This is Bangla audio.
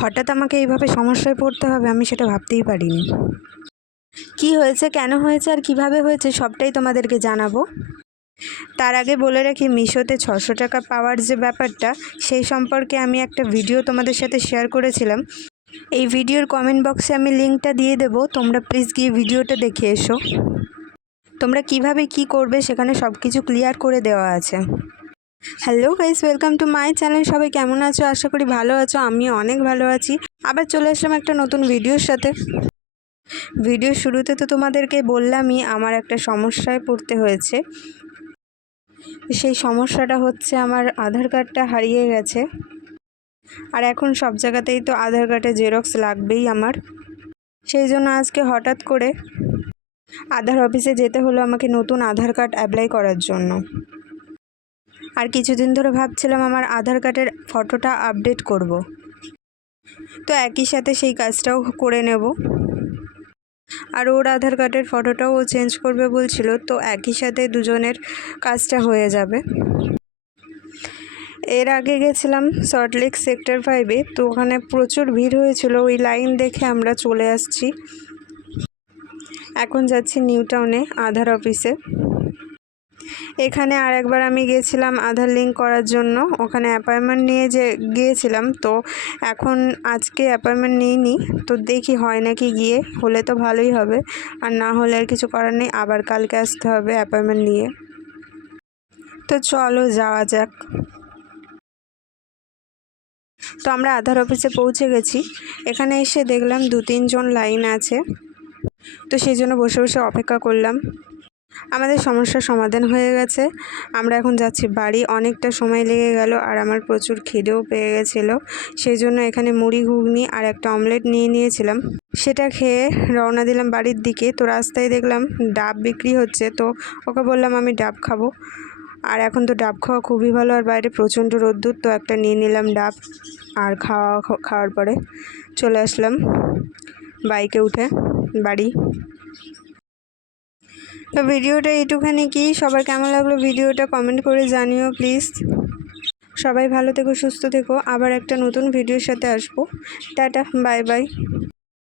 হঠাৎ আমাকে এইভাবে সমস্যায় পড়তে হবে আমি সেটা ভাবতেই পারিনি। কি হয়েছে, কেন হয়েছে আর কিভাবে হয়েছে সবটাই তোমাদেরকে জানাবো। তার আগে বলে রাখি, মিশোতে 600 টাকা পাওয়ার যে ব্যাপারটা, সেই সম্পর্কে আমি একটা ভিডিও তোমাদের সাথে শেয়ার করেছিলাম। এই ভিডিওর কমেন্ট বক্সে আমি লিঙ্কটা দিয়ে দেবো, তোমরা প্লিজ গিয়ে ভিডিওটা দেখে এসো। তোমরা কিভাবে কি করবে সেখানে সব কিছু ক্লিয়ার করে দেওয়া আছে। Hello guys, welcome to my channel. সবাই কেমন আছো? আশা করি ভালো আছো। আমি অনেক ভালো আছি। আবার চলে আসলাম একটা নতুন ভিডিওর সাথে। ভিডিও শুরুতে তো তোমাদেরকে বললামই আমার একটা সমস্যায় পড়তে হয়েছে। সেই সমস্যাটা হচ্ছে আমার আধার কার্ডটা হারিয়ে গেছে, আর এখন সব জায়গাতেই তো আধার কার্ডের জেরক্স লাগবেই আমার। সেই জন্য আজকে হঠাৎ করে আধার অফিসে যেতে হলো আমাকে নতুন আধার কার্ড অ্যাপ্লাই করার জন্য। আর কিছুদিন ধরে ভাবছিলাম আমার আধার কার্ডের ফটোটা আপডেট করব, তো একই সাথে সেই কাজটাও করে নেব। আর ওর আধার কার্ডের ফটোটাও ও চেঞ্জ করবে বলছিল, তো একই সাথে দুজনের কাজটা হয়ে যাবে। এর আগে গেছিলাম সল্টলেক সেক্টর 5-এ, তো ওখানে প্রচুর ভিড় হয়েছিল। ওই লাইন দেখে আমরা চলে আসছি। এখন যাচ্ছি নিউ টাউনে আধার অফিসে। এখানে আর একবার আমি গিয়েছিলাম আধার লিঙ্ক করার জন্য, ওখানে অ্যাপয়েন্টমেন্ট নিয়ে গিয়েছিলাম। তো এখন আজকে অ্যাপয়েন্টমেন্ট নিইনি, তো দেখি হয় নাকি, গিয়ে হলে তো ভালোই হবে, আর না হলে আর কিছু করার নেই, আবার কালকে আসতে হবে অ্যাপয়েন্টমেন্ট নিয়ে। তো চলো যাওয়া যাক। তো আমরা আধার অফিসে পৌঁছে গেছি। এখানে এসে দেখলাম 2-3 জন লাইন আছে, তো সেই জন্য বসে বসে অপেক্ষা করলাম। আমাদের সমস্যার সমাধান হয়ে গেছে। আমরা এখন যাচ্ছি বাড়ি। অনেকটা সময় লেগে গেল, আর আমার প্রচুর খিদেও পেয়ে গেছিলো। সেই জন্য এখানে মুড়ি ঘুগনি আর একটা অমলেট নিয়ে নিয়েছিলাম। সেটা খেয়ে রওনা দিলাম বাড়ির দিকে। তো রাস্তায় দেখলাম ডাব বিক্রি হচ্ছে, তো ওকে বললাম আমি ডাব খাবো। আর এখন তো ডাব খাওয়া খুবই ভালো, আর বাইরে প্রচণ্ড রোদ্দুর, তো একটা নিয়ে নিলাম ডাব। আর খাওয়ার পরে চলে আসলাম বাইকে উঠে বাড়ি। তো ভিডিওটা এইটুখানি। কি সবার কেমন লাগলো ভিডিওটা কমেন্ট করে জানিও প্লিজ। সবাই ভালো থেকো, সুস্থ থেকো। আবার একটা নতুন ভিডিওর সাথে আসবো। Tata, bye bye.